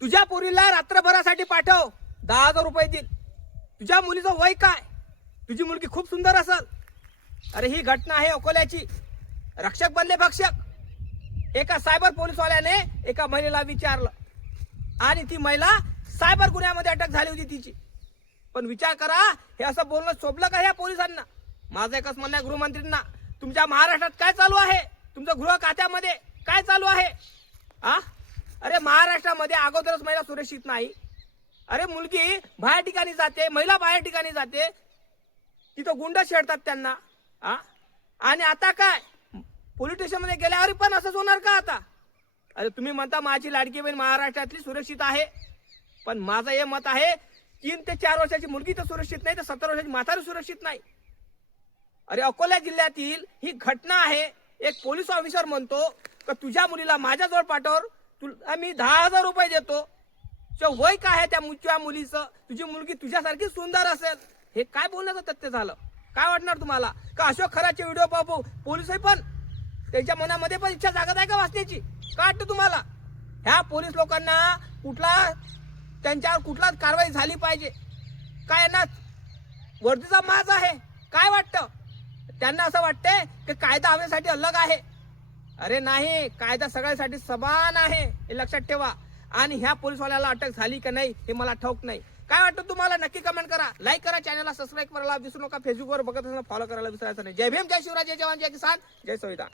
तुझ्या पोरीला रात्रभरासाठी पाठव, 10,000 रुपये देईल. तुझ्या मुलीचं वय काय? तुझी मुलगी खूप सुंदर असेल. अरे ही घटना आहे अकोल्याची. रक्षक बनले भक्षक. एका सायबर पोलीसवाल्याने एका महिलेला विचारलं आणि ती महिला सायबर गुन्ह्यामध्ये अटक झाली होती तिची. पण विचार करा, हे असं बोलणं शोभलं का या पोलिसांना? माझं एकच म्हणणं आहे गृहमंत्रींना, तुमच्या महाराष्ट्रात काय चालू आहे? तुमच्या गृह खात्यामध्ये काय चालू आहे? अरे महाराष्ट्रामध्ये अगोदरच महिला सुरक्षित नाही. अरे मुलगी बाहेर ठिकाणी जाते, महिला बाहेर ठिकाणी जाते, तिथं गुंड छेडतात त्यांना. आणि आता काय, पोलीस स्टेशन मध्ये गेल्यावर पण असंच होणार का आता? अरे तुम्ही म्हणता माझी लाडकी बहीण महाराष्ट्रातली सुरक्षित आहे, पण माझं हे मत आहे 3 ते 4 वर्षाची मुलगी तर सुरक्षित नाही, तर 17 वर्षाची म्हातारी सुरक्षित नाही. अरे अकोला जिल्ह्यातील ही घटना आहे. एक पोलीस ऑफिसर म्हणतो की तुझ्या मुलीला माझ्याजवळ पाठव, तुला मी 10,000 रुपये देतो. वय काय आहे त्या मुलीचं? तुझी मुलगी तुझ्यासारखी सुंदर असेल. हे काय बोलण्याचं तथ्य झालं? काय वाटणार तुम्हाला? का अशोक खराचे व्हिडिओ पाहू पोलीसही पण त्यांच्या मनामध्ये पण इच्छा जागत आहे का वाचण्याची? काय वाटतं तुम्हाला? ह्या पोलीस लोकांना त्यांच्यावर कुठलाच कारवाई झाली पाहिजे काय? यांना वर्दीचा माज आहे काय वाटतं? त्यांना असं वाटतंय की कायदा आमच्यासाठी अलग आहे. अरे नाही, कायदा सगळ्यांसाठी समान आहे हे लक्षात ठेवा. आणि ह्या पोलीसवाल्याला अटक झाली का नाही हे मला ठाऊक नाही. काय वाटतं तुम्हाला? नक्की कमेंट करा, लाईक करा, चॅनलला सबस्क्राईब करायला विसरू नका. फेसबुकवर बघत असताना फॉलो करायला विसरायचं नाही. जय भीम, जय शिवराय, जय जवान, जय किसान, जय संविधान.